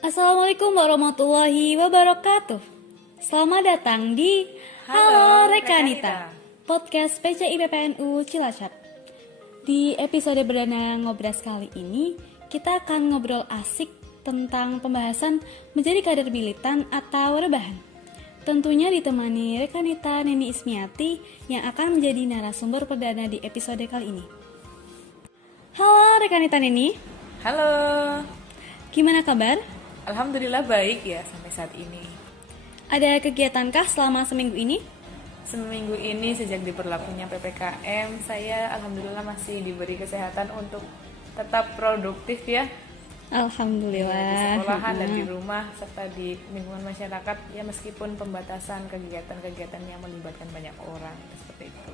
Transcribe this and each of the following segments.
Assalamualaikum warahmatullahi wabarakatuh. Selamat datang di Halo Rekanita, podcast PCI PPNU Cilacap. Di episode perdana Ngobras kali ini, kita akan ngobrol asik tentang pembahasan menjadi kader militan atau rebahan. Tentunya ditemani Rekanita Neni Ismiati yang akan menjadi narasumber perdana di episode kali ini. Halo Rekanita Neni. Halo. Gimana kabar? Alhamdulillah baik ya sampai saat ini. Ada kegiatankah selama seminggu ini? Seminggu ini sejak diberlakunya PPKM, saya alhamdulillah masih diberi kesehatan untuk tetap produktif ya. Alhamdulillah. Di sekolahan dan di rumah serta di lingkungan masyarakat ya, meskipun pembatasan kegiatan-kegiatan yang melibatkan banyak orang seperti itu.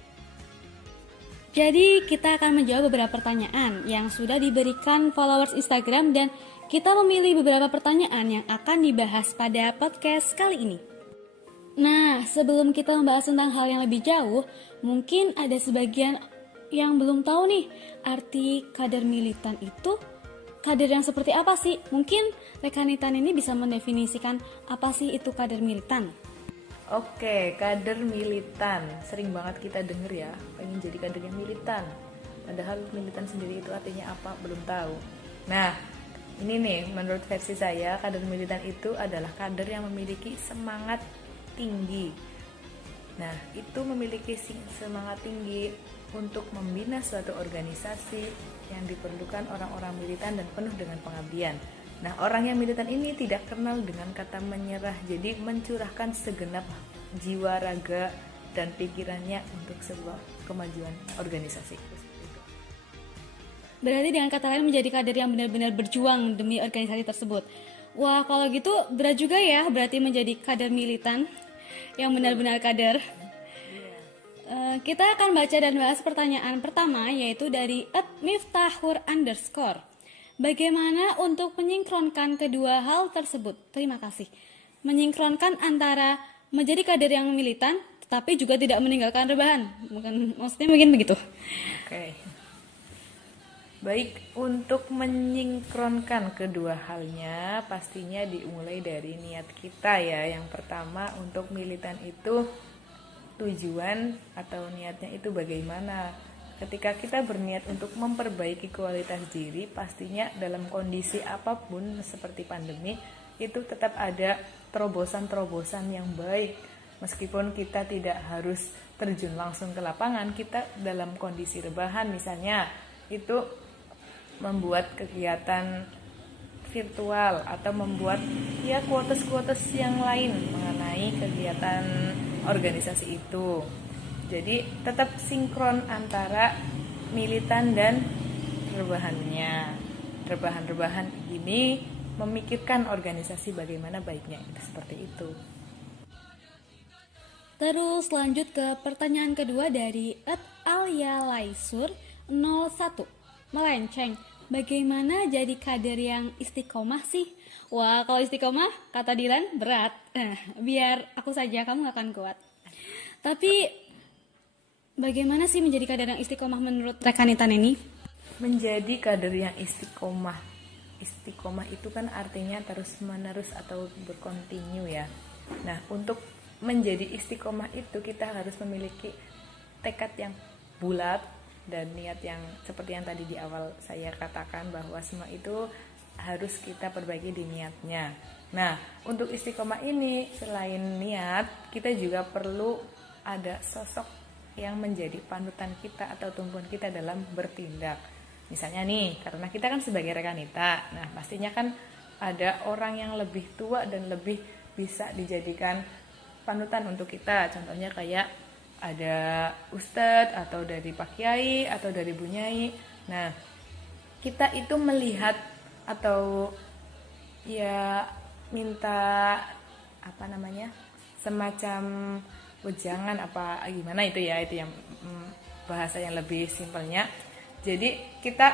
Jadi kita akan menjawab beberapa pertanyaan yang sudah diberikan followers Instagram dan kita memilih beberapa pertanyaan yang akan dibahas pada podcast kali ini. Nah, sebelum kita membahas tentang hal yang lebih jauh, mungkin ada sebagian yang belum tahu nih, arti kader militan itu kader yang seperti apa sih? Mungkin Rekanitan ini bisa mendefinisikan apa sih itu kader militan. Oke, kader militan. Sering banget kita denger ya, pengen jadi kader yang militan. Padahal militan sendiri itu artinya apa? Belum tahu. Nah, ini nih, menurut versi saya, kader militan itu adalah kader yang memiliki semangat tinggi. Nah, itu memiliki semangat tinggi untuk membina suatu organisasi yang diperlukan orang-orang militan dan penuh dengan pengabdian. Nah, orang yang militan ini tidak kenal dengan kata menyerah, jadi mencurahkan segenap jiwa, raga, dan pikirannya untuk sebuah kemajuan organisasi. Berarti dengan kata lain menjadi kader yang benar-benar berjuang demi organisasi tersebut. Wah, kalau gitu berat juga ya, berarti menjadi kader militan yang benar-benar kader. Kita akan baca dan bahas pertanyaan pertama, yaitu dari @miftahur_. Bagaimana untuk menyinkronkan kedua hal tersebut? Terima kasih. Menyinkronkan antara menjadi kader yang militan, tetapi juga tidak meninggalkan rebahan. Maksudnya mungkin begitu. Oke. Baik, untuk menyinkronkan kedua halnya pastinya dimulai dari niat kita ya. Yang pertama, untuk militan itu tujuan atau niatnya itu bagaimana. Ketika kita berniat untuk memperbaiki kualitas diri, pastinya dalam kondisi apapun seperti pandemi, itu tetap ada terobosan-terobosan yang baik. Meskipun kita tidak harus terjun langsung ke lapangan, kita dalam kondisi rebahan misalnya, itu membuat kegiatan virtual atau membuat ya quotes-quotes yang lain mengenai kegiatan organisasi itu. Jadi tetap sinkron antara militan dan rebahannya. Rebahan-rebahan ini memikirkan organisasi bagaimana baiknya, seperti itu. Terus lanjut ke pertanyaan kedua dari @alyalaisur 01. Melenceng, bagaimana jadi kader yang istiqomah sih? Wah, kalau istiqomah, kata Dilan, berat. Biar aku saja, kamu gak akan kuat. Tapi, bagaimana sih menjadi kader yang istiqomah menurut Rekanitan ini? Menjadi kader yang istiqomah. Istiqomah itu kan artinya terus-menerus atau berkontinu ya. Nah, untuk menjadi istiqomah itu kita harus memiliki tekad yang bulat dan niat yang seperti yang tadi di awal saya katakan, bahwa semua itu harus kita perbaiki di niatnya. Nah, untuk istiqomah ini selain niat, kita juga perlu ada sosok yang menjadi panutan kita atau tumpuan kita dalam bertindak. Misalnya nih, karena kita kan sebagai rekanita, nah pastinya kan ada orang yang lebih tua dan lebih bisa dijadikan panutan untuk kita. Contohnya kayak ada ustadz atau dari Pak Kiai atau dari Bu Nyai. Nah, kita itu melihat atau ya minta semacam wejangan apa gimana itu ya, itu yang bahasa yang lebih simpelnya. Jadi kita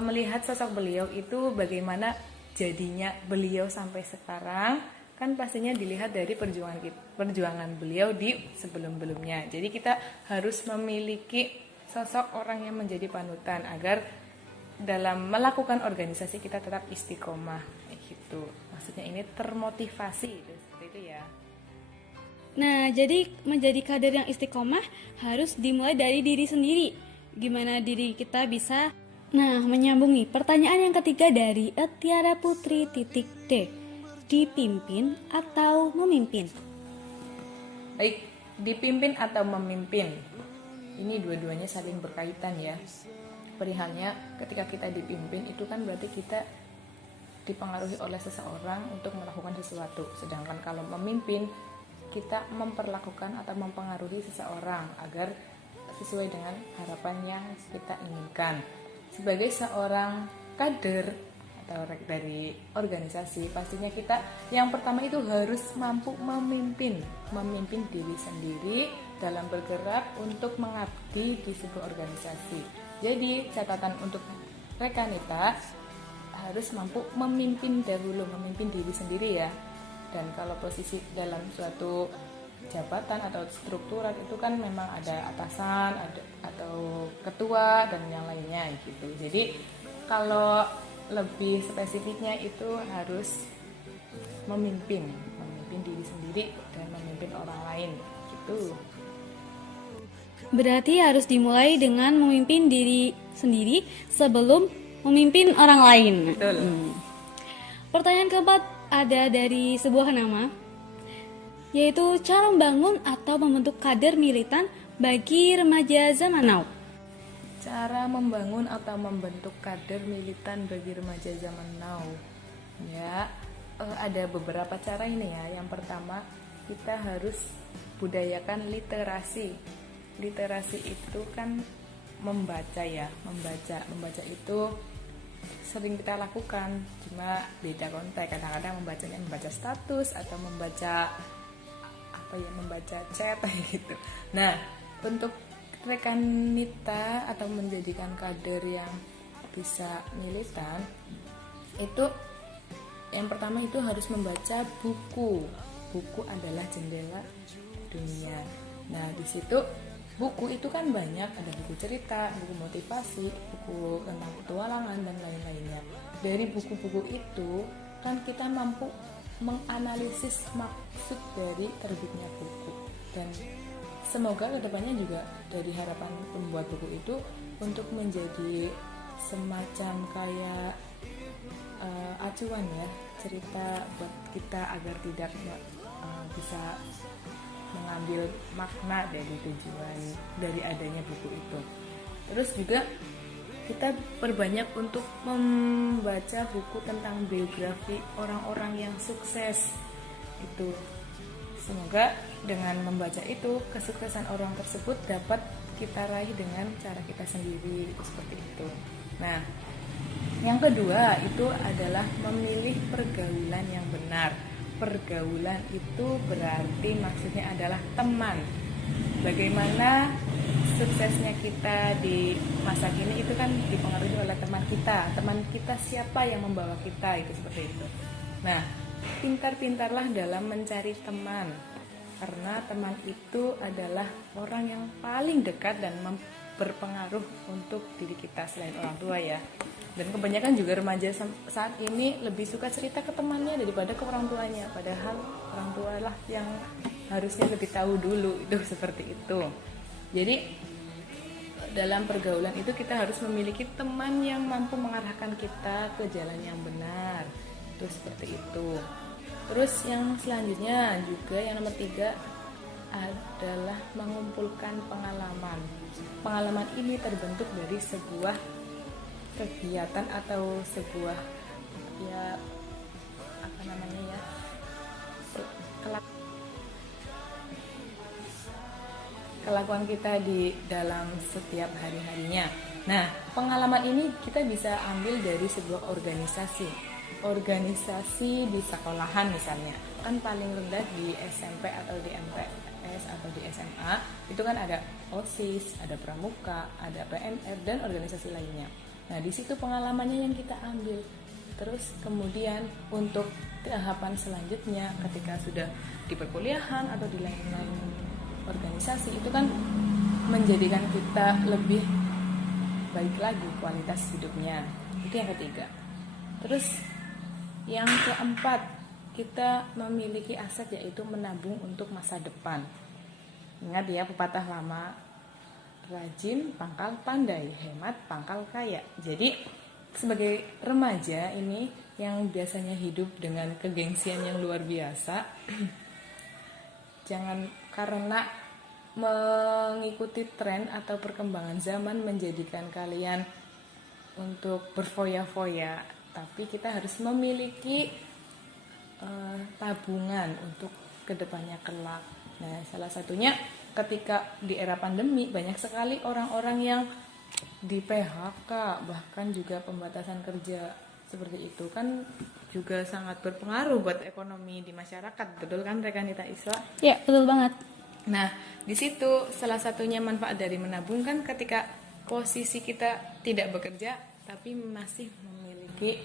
melihat sosok beliau itu bagaimana jadinya beliau sampai sekarang, kan pastinya dilihat dari perjuangan beliau di sebelum-belumnya. Jadi kita harus memiliki sosok orang yang menjadi panutan agar dalam melakukan organisasi kita tetap istiqomah gitu. Maksudnya ini termotivasi gitu, seperti itu ya. Nah, jadi menjadi kader yang istiqomah harus dimulai dari diri sendiri. Gimana diri kita bisa? Nah, menyambungi pertanyaan yang ketiga dari Tiara Putri .d. Dipimpin atau memimpin? Baik, dipimpin atau memimpin. Ini dua-duanya saling berkaitan ya. Perihalnya ketika kita dipimpin itu kan berarti kita dipengaruhi oleh seseorang untuk melakukan sesuatu. Sedangkan kalau memimpin, kita memperlakukan atau mempengaruhi seseorang agar sesuai dengan harapan yang kita inginkan. Sebagai seorang kader atau dari organisasi, pastinya kita yang pertama itu harus mampu memimpin diri sendiri dalam bergerak untuk mengabdi di sebuah organisasi. Jadi catatan untuk Rekanita harus mampu memimpin diri sendiri ya. Dan kalau posisi dalam suatu jabatan atau struktural itu kan memang ada atasan, atau ketua dan yang lainnya gitu. Jadi kalau lebih spesifiknya itu harus memimpin diri sendiri dan memimpin orang lain gitu. Berarti harus dimulai dengan memimpin diri sendiri sebelum memimpin orang lain. Betul. Pertanyaan keempat ada dari sebuah nama, yaitu cara membangun atau membentuk kader militan bagi remaja zaman now. Cara membangun atau membentuk kader militan bagi remaja zaman now. Ya, ada beberapa cara ini ya. Yang pertama, kita harus budayakan literasi. Literasi itu kan membaca ya, membaca itu sering kita lakukan, cuma beda konteks. Kadang-kadang membacanya membaca status atau membaca chat gitu. Nah, untuk Rekanita atau menjadikan kader yang bisa militan itu yang pertama itu harus membaca buku. Buku adalah jendela dunia. Nah, di situ buku itu kan banyak, ada buku cerita, buku motivasi, buku tentang petualangan dan lain-lainnya. Dari buku-buku itu kan kita mampu menganalisis maksud dari terbitnya buku, dan semoga kedepannya juga dari harapan pembuat buku itu untuk menjadi semacam kayak acuan ya, cerita buat kita agar tidak bisa mengambil makna dari tujuan dari adanya buku itu. Terus juga kita perbanyak untuk membaca buku tentang biografi orang-orang yang sukses itu. Semoga dengan membaca itu kesuksesan orang tersebut dapat kita raih dengan cara kita sendiri, seperti itu. Nah, yang kedua itu adalah memilih pergaulan yang benar. Pergaulan itu berarti maksudnya adalah teman. Bagaimana suksesnya kita di masa kini itu kan dipengaruhi oleh teman kita. Teman kita siapa yang membawa kita, itu seperti itu. Nah, pintar-pintarlah dalam mencari teman, karena teman itu adalah orang yang paling dekat dan berpengaruh untuk diri kita selain orang tua ya. Dan kebanyakan juga remaja saat ini lebih suka cerita ke temannya daripada ke orang tuanya, padahal orang tua lah yang harusnya lebih tahu dulu, itu seperti itu. Jadi dalam pergaulan itu kita harus memiliki teman yang mampu mengarahkan kita ke jalan yang benar, itu seperti itu. Terus yang selanjutnya juga yang nomor 3 adalah mengumpulkan pengalaman. Pengalaman ini terbentuk dari sebuah kegiatan atau sebuah ya kelakuan kita di dalam setiap hari-harinya. Nah, pengalaman ini kita bisa ambil dari sebuah organisasi di sekolahan misalnya. Kan paling rendah di SMP atau di MTS atau di SMA itu kan ada OSIS, ada pramuka, ada PNR dan organisasi lainnya. Nah, di situ pengalamannya yang kita ambil. Terus kemudian untuk tahapan selanjutnya ketika sudah di perkuliahan atau di lain-lain organisasi itu kan menjadikan kita lebih baik lagi kualitas hidupnya. Itu yang ketiga. Terus yang keempat, kita memiliki aset yaitu menabung untuk masa depan. Ingat ya pepatah lama, rajin pangkal pandai, hemat pangkal kaya. Jadi sebagai remaja ini yang biasanya hidup dengan kegengsian yang luar biasa, jangan karena mengikuti tren atau perkembangan zaman menjadikan kalian untuk berfoya-foya, tapi kita harus memiliki tabungan untuk kedepannya kelak. Nah, salah satunya ketika di era pandemi banyak sekali orang-orang yang di PHK, bahkan juga pembatasan kerja seperti itu kan juga sangat berpengaruh buat ekonomi di masyarakat, betul kan Rekanita Isra? Ya, betul banget. Nah, di situ salah satunya manfaat dari menabung kan ketika posisi kita tidak bekerja tapi masih memiliki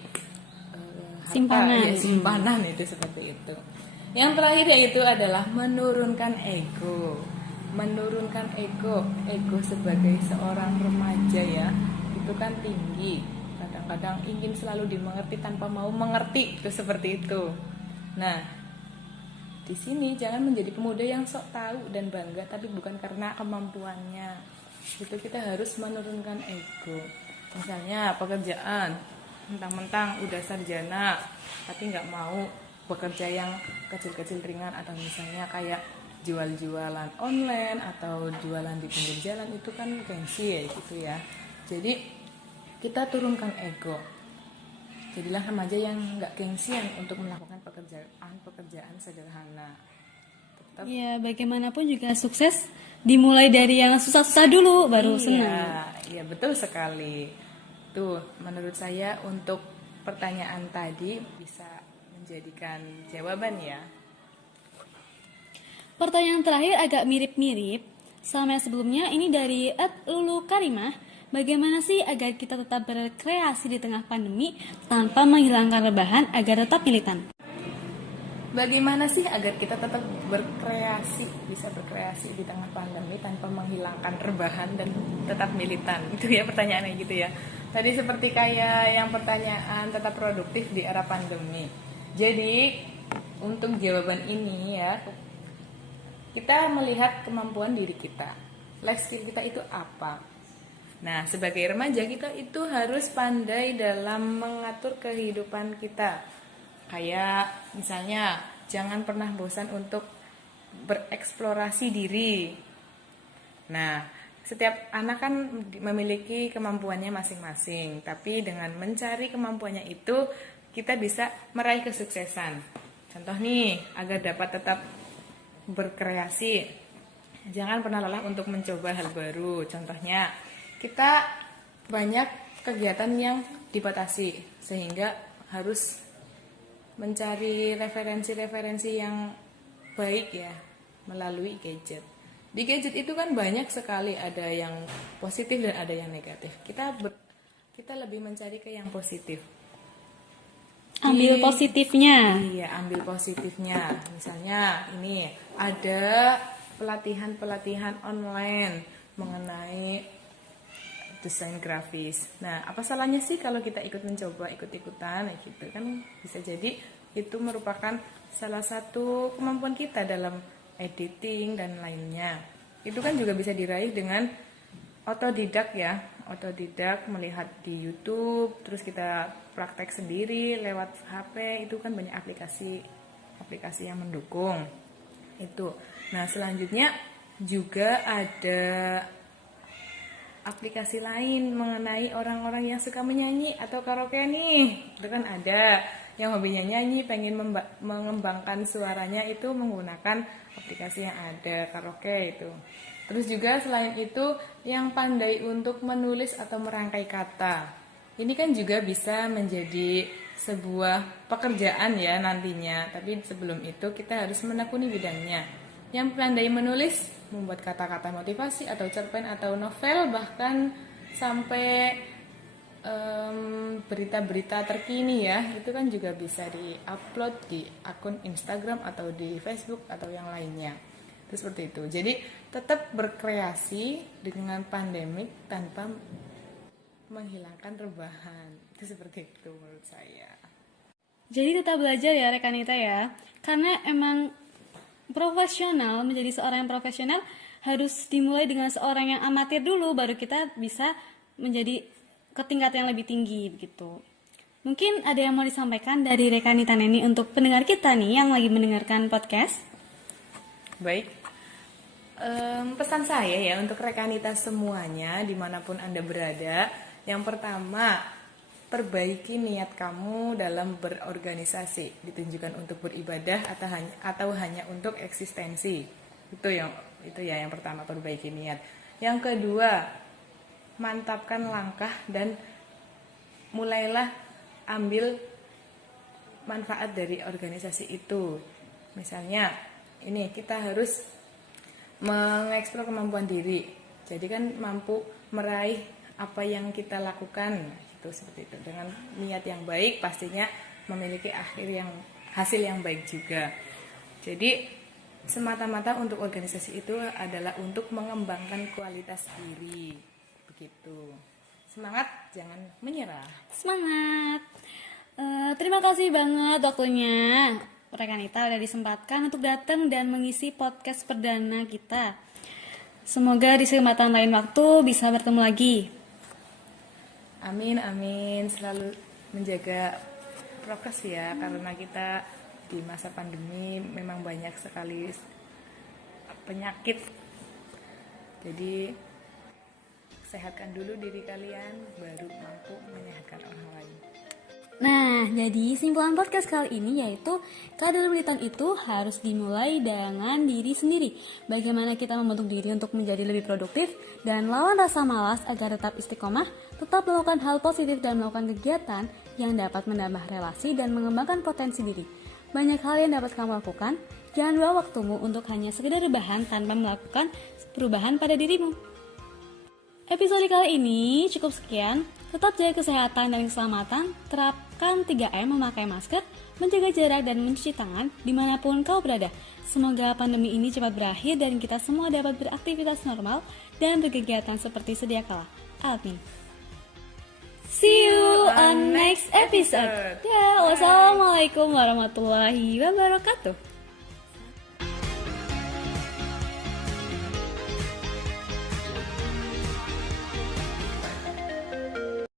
Simpanan. ya, simpanan itu seperti itu. Yang terakhir yaitu adalah menurunkan ego. Menurunkan ego sebagai seorang remaja ya, itu kan tinggi. Kadang-kadang ingin selalu dimengerti tanpa mau mengerti, itu seperti itu. Nah, di sini jangan menjadi pemuda yang sok tahu dan bangga tapi bukan karena kemampuannya. Itu kita harus menurunkan ego. Misalnya pekerjaan, mentang-mentang udah sarjana tapi nggak mau bekerja yang kecil-kecil ringan, atau misalnya kayak jual-jualan online atau jualan di pinggir jalan, itu kan gengsi ya gitu ya. Jadi kita turunkan ego. Jadilah remaja yang nggak gengsian untuk melakukan pekerjaan sederhana. Tetap Ya, bagaimanapun juga sukses dimulai dari yang susah-susah dulu baru senang. Iya, betul sekali. Tuh, menurut saya untuk pertanyaan tadi bisa menjadikan jawaban ya. Pertanyaan terakhir agak mirip-mirip sama yang sebelumnya, ini dari Lulu Karimah. Bagaimana sih agar kita tetap berkreasi di tengah pandemi tanpa menghilangkan rebahan agar tetap militan? Bagaimana sih agar kita tetap bisa berkreasi di tengah pandemi tanpa menghilangkan rebahan dan tetap militan? Itu ya pertanyaannya gitu ya. Tadi seperti kayak yang pertanyaan tetap produktif di era pandemi. Jadi untuk jawaban ini ya, kita melihat kemampuan diri kita. Life skill kita itu apa? Nah, sebagai remaja kita itu harus pandai dalam mengatur kehidupan kita. Kayak misalnya jangan pernah bosan untuk bereksplorasi diri. Nah, setiap anak kan memiliki kemampuannya masing-masing, tapi dengan mencari kemampuannya itu kita bisa meraih kesuksesan. Contoh nih, agar dapat tetap berkreasi, jangan pernah lelah untuk mencoba hal baru. Contohnya, kita banyak kegiatan yang dibatasi sehingga harus mencari referensi-referensi yang baik ya melalui gadget. Di gadget itu kan banyak sekali, ada yang positif dan ada yang negatif. Kita lebih mencari ke yang positif. Ambil positifnya. Iya, ambil positifnya. Misalnya ini ada pelatihan-pelatihan online mengenai desain grafis. Nah, apa salahnya sih kalau kita ikut-ikutan gitu kan, bisa jadi itu merupakan salah satu kemampuan kita dalam editing dan lainnya. Itu kan juga bisa diraih dengan otodidak ya. Otodidak melihat di YouTube, terus kita praktek sendiri lewat HP, itu kan banyak aplikasi yang mendukung. Itu. Nah, selanjutnya juga ada aplikasi lain mengenai orang-orang yang suka menyanyi atau karaoke nih. Itu kan ada yang hobinya nyanyi, pengen mengembangkan suaranya, itu menggunakan aplikasi yang ada, karaoke itu. Terus juga selain itu yang pandai untuk menulis atau merangkai kata. Ini kan juga bisa menjadi sebuah pekerjaan ya nantinya. Tapi sebelum itu kita harus menekuni bidangnya. Yang pandai menulis, membuat kata-kata motivasi atau cerpen atau novel, bahkan sampai berita-berita terkini ya, itu kan juga bisa di-upload di akun Instagram atau di Facebook atau yang lainnya. Itu seperti itu. Jadi tetap berkreasi dengan pandemik tanpa menghilangkan rebahan. Itu seperti itu menurut saya. Jadi tetap belajar ya Rekanita ya. Karena emang profesional, menjadi seorang yang profesional harus dimulai dengan seorang yang amatir dulu, baru kita bisa menjadi ke tingkat yang lebih tinggi begitu. Mungkin ada yang mau disampaikan dari Rekanita Neni untuk pendengar kita nih yang lagi mendengarkan podcast? Baik, pesan saya ya untuk rekanita semuanya dimanapun Anda berada. Yang pertama, perbaiki niat kamu dalam berorganisasi, ditunjukkan untuk beribadah atau hanya untuk eksistensi. Itu ya yang pertama, perbaiki niat. Yang kedua, mantapkan langkah dan mulailah ambil manfaat dari organisasi itu. Misalnya ini kita harus mengeksplor kemampuan diri. Jadi kan mampu meraih apa yang kita lakukan itu seperti itu. Dengan niat yang baik pastinya memiliki hasil yang baik juga. Jadi semata-mata untuk organisasi itu adalah untuk mengembangkan kualitas diri. Begitu. Semangat, jangan menyerah. Semangat. Terima kasih banget waktunya Rekanita udah disempatkan untuk datang dan mengisi podcast perdana kita. Semoga di kesempatan lain waktu bisa bertemu lagi. Amin, amin. Selalu menjaga prokes ya, karena kita di masa pandemi memang banyak sekali penyakit. Jadi sehatkan dulu diri kalian, baru mampu menyehatkan orang lain. Nah, jadi simpulan podcast kali ini yaitu keadaan itu harus dimulai dengan diri sendiri. Bagaimana kita membentuk diri untuk menjadi lebih produktif dan lawan rasa malas agar tetap istiqomah, tetap melakukan hal positif dan melakukan kegiatan yang dapat menambah relasi dan mengembangkan potensi diri. Banyak hal yang dapat kamu lakukan, jangan luang waktumu untuk hanya sekedar rebahan tanpa melakukan perubahan pada dirimu. Episode kali ini cukup sekian. Tetap jaga kesehatan dan keselamatan, terapkan 3M memakai masker, menjaga jarak dan mencuci tangan dimanapun kau berada. Semoga pandemi ini cepat berakhir dan kita semua dapat beraktivitas normal dan berkegiatan seperti sedia kala. Amin. See you on next episode. Ya, wassalamualaikum warahmatullahi wabarakatuh.